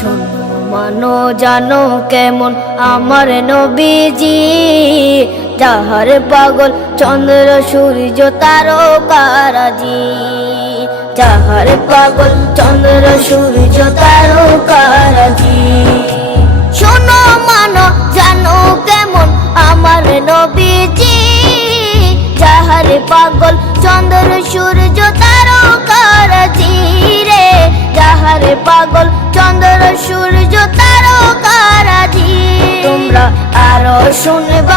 শোনো মানো জানো কেমন আমার নবীজি, যাহার পাগল চন্দ্র সূর্য তারকারাজি, যাহার পাগল চন্দ্র সূর্য তারকারাজি। শোনো মানো জানো কেমন আমার নবীজি, যাহার পাগল চন্দ্র সূর্য তারকারাজি রে, যাহার পাগল চন্দ্র সূর্য তারকারাজি। তোমরা আরো শুনবে